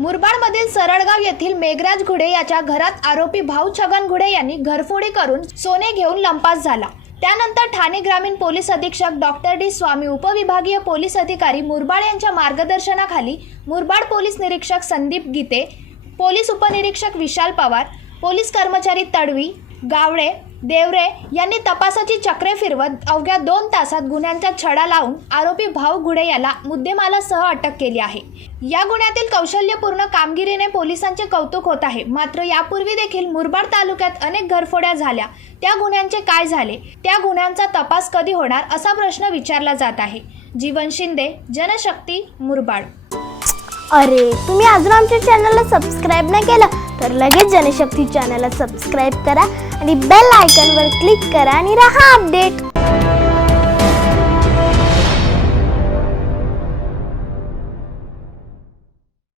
मुरबाडमधील सरळगाव येथील मेघराज घुडे याच्या घरात आरोपी भाऊ छगन घुडे यांनी घरफोडी करून सोने घेऊन लंपास झाला। त्यानंतर ठाणे ग्रामीण पोलीस अधीक्षक डॉक्टर डी स्वामी, उपविभागीय पोलीस अधिकारी मुरबाड यांच्या मार्गदर्शनाखाली मुरबाड पोलीस निरीक्षक संदीप गीते, पोलीस उपनिरीक्षक विशाल पवार, पोलीस कर्मचारी तडवी, गावडे, देवरे यांनी तपासाची चक्रे फिरवत अवघ्या 2 तासात गुन्ह्यांचा छडा लावून आरोपी भाऊ घुडे याला मुद्देमालासह अटक केली आहे। या गुन्ह्यातील कौशल्यपूर्ण कामगिरीने पोलिसांचे कौतुक होत आहे। मात्र यापूर्वी देखील मुरबाड तालुक्यात अनेक घरफोड्या झाल्या, त्या गुन्ह्यांचे काय झाले, त्या गुन्ह्यांचा तपास कधी होणार असा प्रश्न विचारला जात आहे। जीवन शिंदे, जनशक्ती, मुरबाड। अरे, तुम्ही अजून आमच्या चॅनलला सबस्क्राइब नाही केलं तर लगेच जनशक्ती चॅनलला सबस्क्राइब करा आणि बेल आयकॉनवर क्लिक करा आणि रहा अपडेट।